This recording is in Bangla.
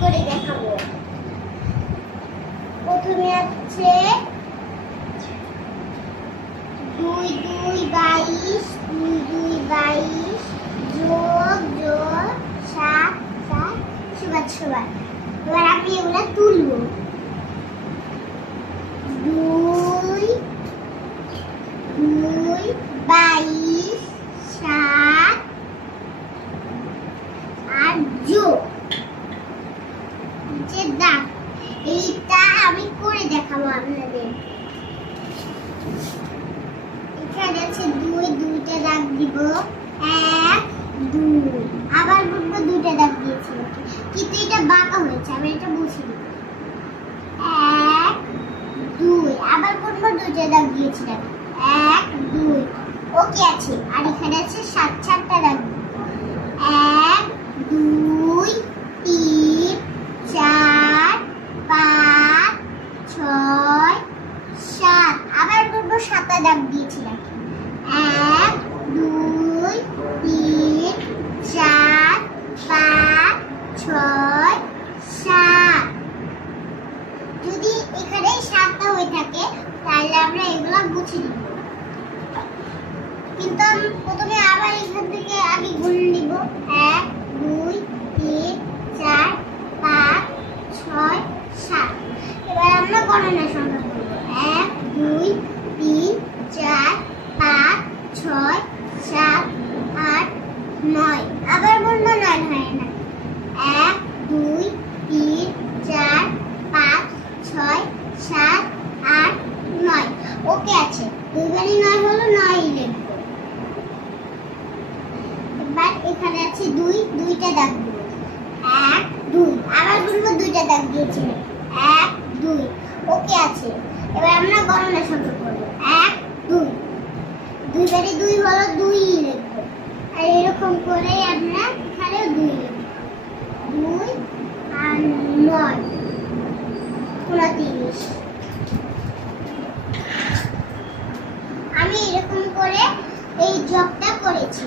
করে দেখাবো। প্রথমে আছে 2 2 22 2 2 22 যোগ যোগ 7 7 সমান সমান। এবার আমি এগুলা তুলবো। 2 2 22 7 আর যোগ যে দাগ, এইটা আমি করে দেখাবো আপনাদের। এখানে আছে 2 দুইটা দাগ দিব, 1 2 আবার বলবো দুইটা দাগ দিয়েছি, কিন্তু এটা বাঁকা হয়েছে, আমি এটা মুছে দিব। 1 2 আবার বলবো দুইটা দাগ দিয়েছিলাম, 1 2 ওকে আছে। আর এখানে আছে 7 7টা দাগ, 1 2 3 4 5 6 7 আবার বলবো 7টা দাগ দিয়েছিলাম, 1 2 3 4 5 6 7। যদি এখানে 7টা হয়ে থাকে তাহলে আমরা এগুলো মুছে দিব, কিন্তু আমি প্রথমে আবার এখান থেকে আগে গুণ নিব। 1 2 3 4 5 6 7। এবার আমরা গণনা সংখ্যা করব, 1 2 3 4 5 6 7 8 9 আবার বলবো 9 হয় না, 1 2 3 4 5 6 7 8 9 ওকে আছে। 2 বারে 9 হলো, 9 লিখব। এবার এখানে আছে 2 দুইটা দাগ দিব, 1 2 আবার বলবো দুইটা দাগ দিয়েছি, 1 2 ওকে আছে। এবার আমরা গণনা সংখ্যা করব, 1 2 2 বারে 2 হলো, 2 লিখব। আর এরকম করে আমরা এখানেও 2 লিখব, 2 আর 9 29। আমি এরকম করে এই জবটা করেছি।